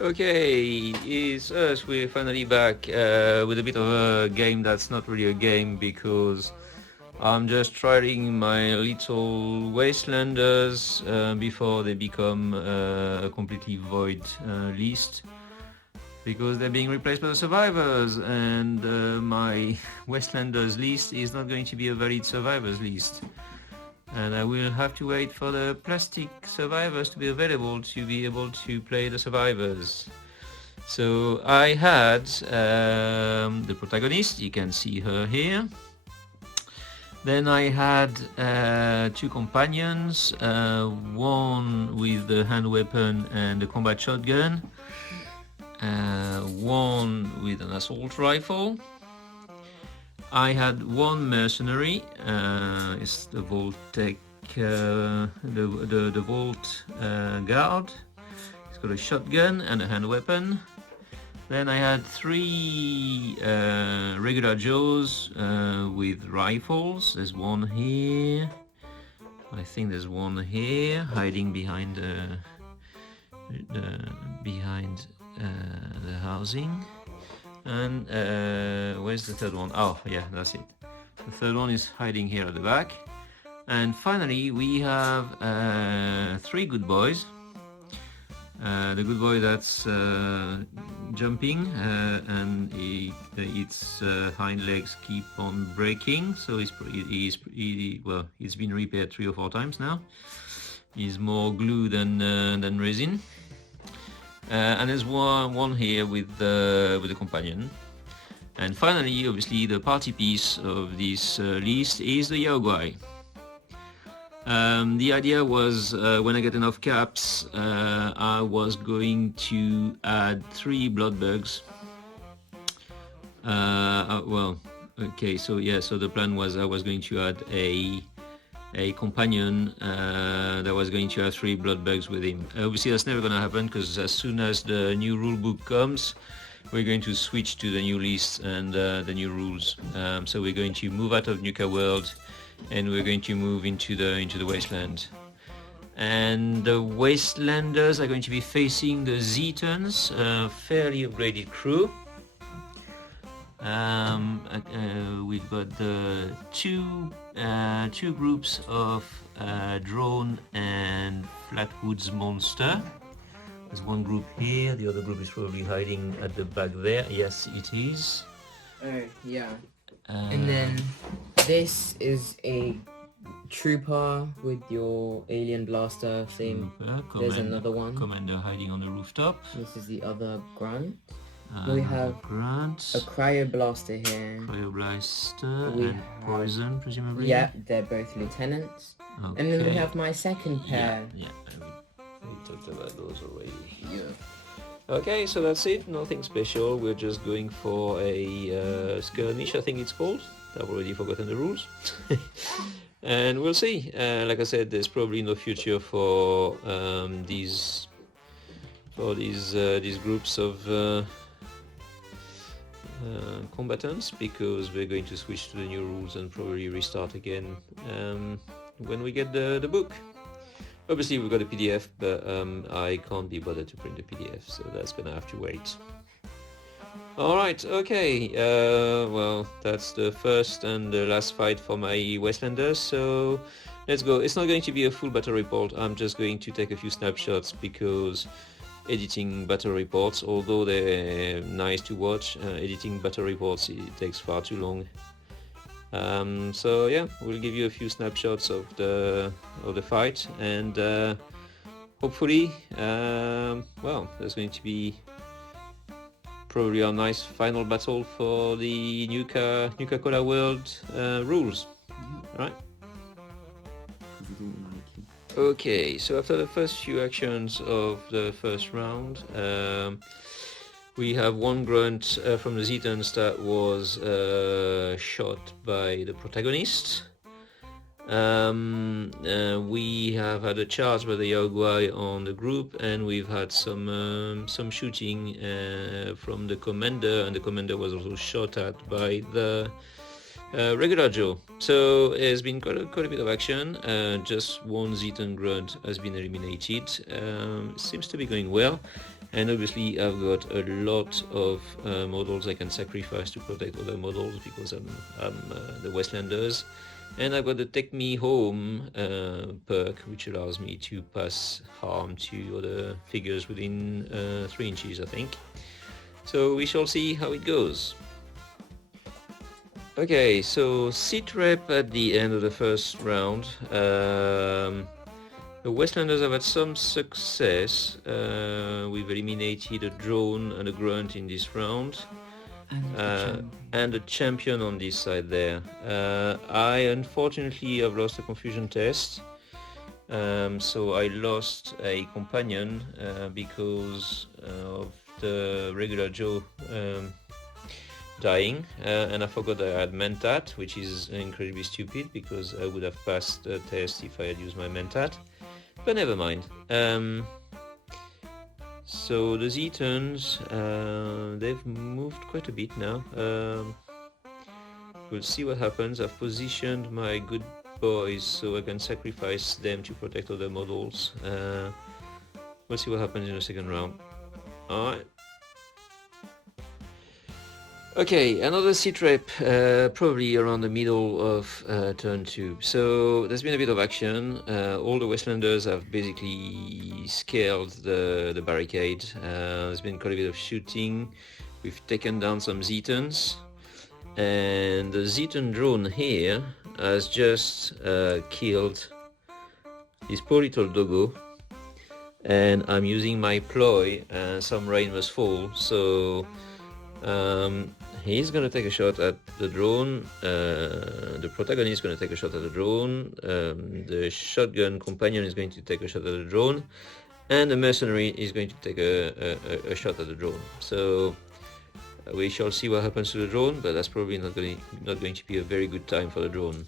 Okay, it's us. We're finally back with a bit of a game that's not really a game because I'm just trying my little Wastelanders before they become a completely void list because they're being replaced by the survivors, and my Wastelanders list is not going to be a valid survivors list. And I will have to wait for the plastic survivors to be available to be able to play the survivors. So I had the protagonist, you can see her here. Then I had two companions, one with the hand weapon and the combat shotgun, one with an assault rifle. I had one mercenary, it's the Vault Tech, the Vault Guard. He's got a shotgun and a hand weapon. Then I had three regular Joes with rifles. There's one here. I think there's one here hiding behind the housing. And where's the third one? Oh, yeah, that's it. The third one is hiding here at the back. And finally, we have three good boys. The good boy that's jumping and its hind legs keep on breaking, so he's been repaired 3 or 4 times now. He's more glue than resin. And there's one here with the companion. And finally, obviously, the party piece of this list is the Yaogwai. The idea was when I get enough caps, I was going to add 3 blood bugs. So the plan was I was going to add a companion that was going to have 3 blood bugs with him. Obviously that's never going to happen because as soon as the new rule book comes, we're going to switch to the new list and the new rules. So we're going to move out of Nuka-World and we're going to move into the wasteland. And the Wastelanders are going to be facing the Zetans, a fairly upgraded crew. We've got the two groups of drone and flatwoods monster. There's one group here, the other group is probably hiding at the back there. Yes, it is. Yeah. And then this is a trooper with your alien blaster thing. There's another one. Commander hiding on the rooftop. This is the other grunt. We have grunt. A cryo blaster here. Cryo blaster and poison, presumably. Yeah, they're both lieutenants. Okay. And then we have my second pair. Yeah. We talked about those already. Yeah. Okay, so that's it. Nothing special. We're just going for a skirmish, I think it's called. I've already forgotten the rules. And we'll see. Like I said, there's probably no future for these groups of combatants because we're going to switch to the new rules and probably restart again when we get the book. Obviously we've got a PDF, but I can't be bothered to print the PDF, so that's gonna have to wait. Alright, okay, well, that's the first and the last fight for my Wastelanders, so let's go. It's not going to be a full battle report, I'm just going to take a few snapshots because editing battle reports, although they're nice to watch, editing battle reports, it takes far too long. So yeah, we'll give you a few snapshots of the fight, and hopefully, well, there's going to be probably a nice final battle for the Nuka-Cola World rules. Alright. Okay, so after the first few actions of the first round, we have one grunt from the Zetans that was shot by the protagonist. We have had a charge by the Yaogwai on the group, and we've had some shooting from the commander, and the commander was also shot at by the regular Joe. So there's been quite a bit of action. Just one Zetan grunt has been eliminated. Seems to be going well. And obviously I've got a lot of models I can sacrifice to protect other models because I'm the Wastelanders. And I've got the Take Me Home perk, which allows me to pass harm to other figures within 3 inches, I think. So we shall see how it goes. Okay, so sit rep at the end of the first round. The Wastelanders have had some success. We've eliminated a drone and a grunt in this round. And a champion on this side there. I unfortunately have lost a confusion test. So I lost a companion because of the regular Joe dying, and I forgot I had Mentat, which is incredibly stupid because I would have passed the test if I had used my Mentat, but never mind. So the Zetans, they've moved quite a bit now. We'll see what happens. I've positioned my good boys so I can sacrifice them to protect other models. We'll see what happens in the second round. Alright. Okay, another sit rep, probably around the middle of turn 2. So there's been a bit of action. All the Wastelanders have basically scaled the barricade. There's been quite a bit of shooting. We've taken down some Zetans. And the Zetan drone here has just killed this poor little doggo. And I'm using my ploy, some rain must fall. So he's gonna take a shot at the drone. The protagonist is gonna take a shot at the drone. The shotgun companion is going to take a shot at the drone, and the mercenary is going to take a shot at the drone. So we shall see what happens to the drone, but that's probably not going to be a very good time for the drone.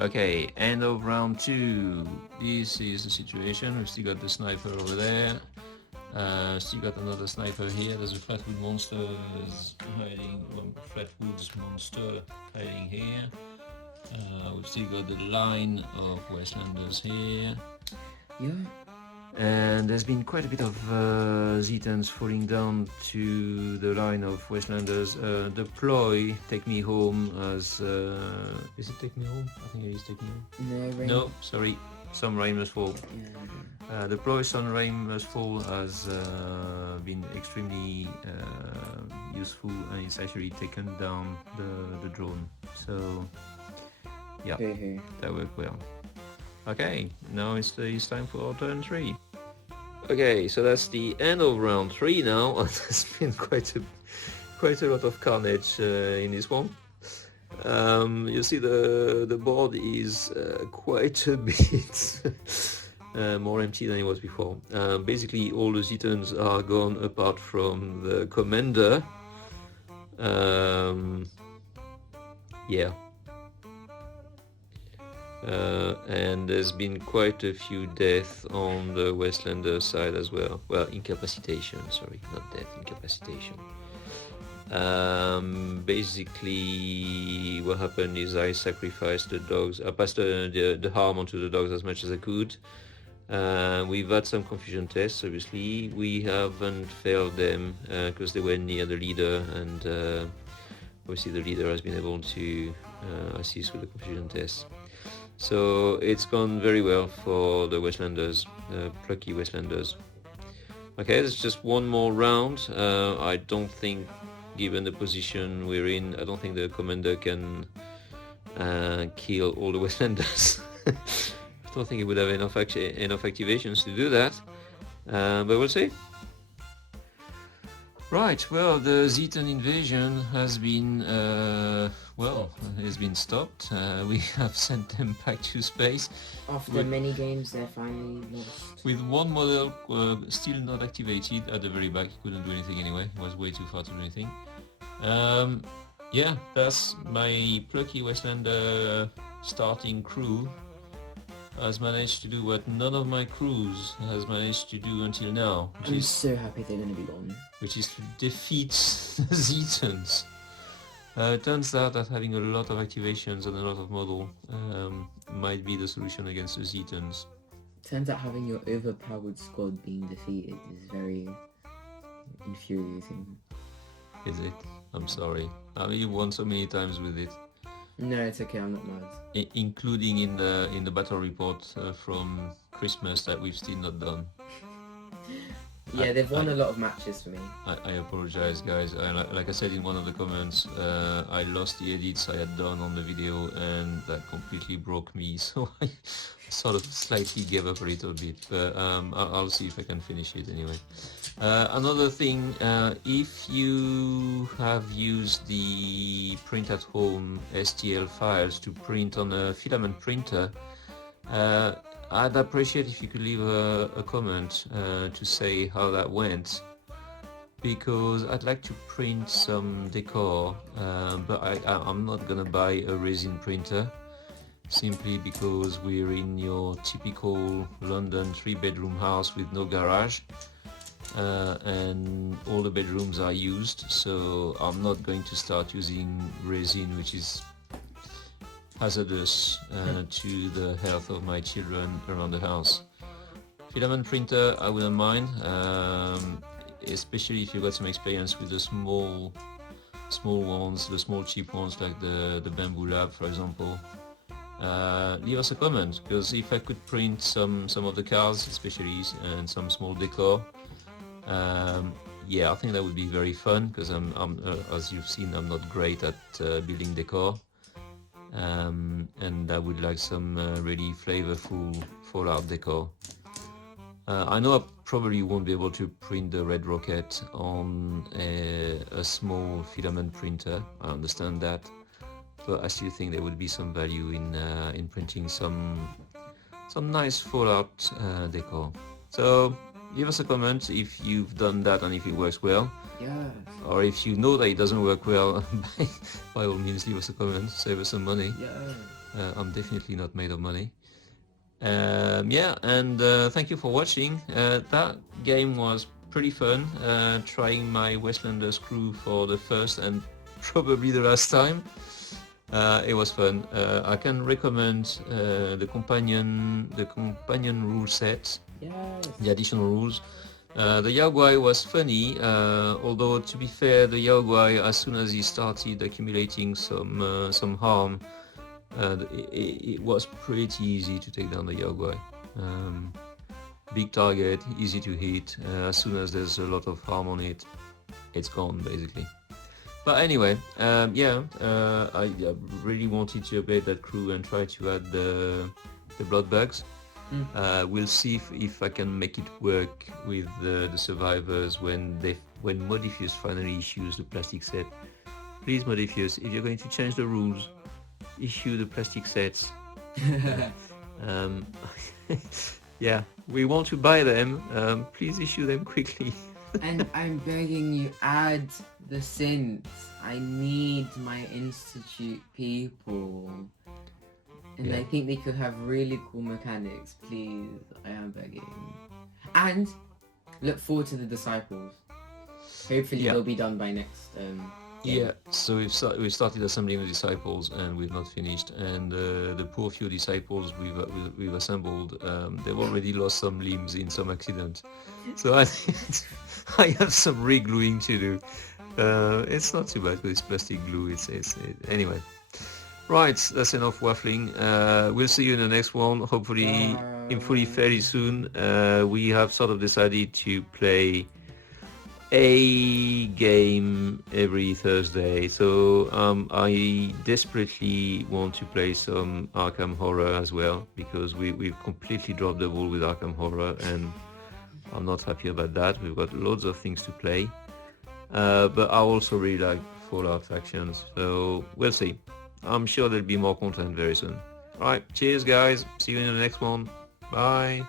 Okay, end of round 2. This is the situation. We've still got the sniper over there. Still got another sniper here. There's a flatwood monster hiding, flatwoods monster hiding here. We've still got the line of Wastelanders here. Yeah. And there's been quite a bit of Zetans falling down to the line of Wastelanders. The ploy, Take Me Home, as... is it Take Me Home? I think it is Take Me Home. No, sorry. Some Rain Must Fall. Yeah. The ploy Some Rain Must Fall has been extremely useful, and it's actually taken down the drone. So, yeah, that worked well. Okay, now it's time for turn 3. Okay, so that's the end of round 3 now. There's been quite a lot of carnage in this one. You see the board is quite a bit more empty than it was before. Basically all the Zetans are gone apart from the commander. Yeah. And there's been quite a few deaths on the Wastelander side as well. Well, incapacitation, sorry, not death, incapacitation. Basically what happened is I sacrificed the dogs. I passed the harm onto the dogs as much as I could. We've had some confusion tests, obviously. We haven't failed them because they were near the leader, and obviously the leader has been able to assist with the confusion tests. So it's gone very well for the Wastelanders, plucky Wastelanders. Okay, there's just one more round. I don't think, given the position we're in, I don't think the commander can kill all the Wastelanders. I don't think he would have enough activations to do that, but we'll see. Right, well, the Zetan invasion has been, has been stopped. We have sent them back to space. After many games, they're finally lost. With one model still not activated at the very back. He couldn't do anything anyway. It was way too far to do anything. Yeah, that's my plucky Wastelander starting crew. Has managed to do what none of my crews has managed to do until now. I'm so happy they're going to be gone. Which is to defeat the Zetans. It turns out that having a lot of activations and a lot of model might be the solution against the Zetans. Turns out having your overpowered squad being defeated is very infuriating. Is it? I'm sorry. I mean, you won so many times with it. No, it's okay. I'm not mad. Including in the battle report from Christmas that we've still not done. Yeah, they've won a lot of matches for me. I apologize, guys. Like I said in one of the comments, I lost the edits I had done on the video, and that completely broke me. So I sort of slightly gave up a little bit, but I'll see if I can finish it anyway. Another thing, if you have used the print at home STL files to print on a filament printer, I'd appreciate if you could leave a comment to say how that went, because I'd like to print some decor, but I'm not gonna buy a resin printer, simply because we're in your typical London 3-bedroom house with no garage, and all the bedrooms are used, so I'm not going to start using resin, which is hazardous to the health of my children around the house. Filament printer, I wouldn't mind, especially if you've got some experience with the small ones, the small cheap ones like the Bamboo Lab, for example. Leave us a comment, because if I could print some of the cars, especially, and some small decor, yeah, I think that would be very fun, because I'm as you've seen, I'm not great at building decor. And I would like some really flavorful Fallout decor. I know I probably won't be able to print the Red Rocket on a small filament printer, I understand that, but I still think there would be some value in printing some nice Fallout decor. So leave us a comment if you've done that and if it works well. Yes. Or if you know that it doesn't work well, by all means leave us a comment, save us some money. Yeah. I'm definitely not made of money. Yeah, and thank you for watching. That game was pretty fun, trying my Wastelanders crew for the first and probably the last time. It was fun. I can recommend the companion rule set, Yes. the additional rules. The Yaogwai was funny, although to be fair, the Yaogwai, as soon as he started accumulating some harm, it was pretty easy to take down the Yaogwai. Big target, easy to hit. As soon as there's a lot of harm on it, it's gone basically. But anyway, yeah, I really wanted to update that crew and try to add the blood bugs. We'll see if I can make it work with the survivors when Modifius finally issues the plastic set. Please, Modifius, if you're going to change the rules, issue the plastic sets. Yeah, we want to buy them. Please issue them quickly. And I'm begging you, add the synths. I need my institute people. And Yeah. I think they could have really cool mechanics, please. I am begging. And look forward to the disciples. Hopefully Yeah. they'll be done by next game. Yeah, so we've started assembling the disciples and we've not finished, and the poor few disciples we've assembled, they've already lost some limbs in some accident, so I have some re-gluing to do. It's not too bad with this plastic glue. Anyway. Right, that's enough waffling. We'll see you in the next one, hopefully fairly soon. We have sort of decided to play a game every Thursday, so I desperately want to play some Arkham Horror as well, because we've completely dropped the ball with Arkham Horror, and I'm not happy about that. We've got loads of things to play, but I also really like Fallout Factions, so we'll see. I'm sure there'll be more content very soon. Alright, cheers guys, see you in the next one, bye.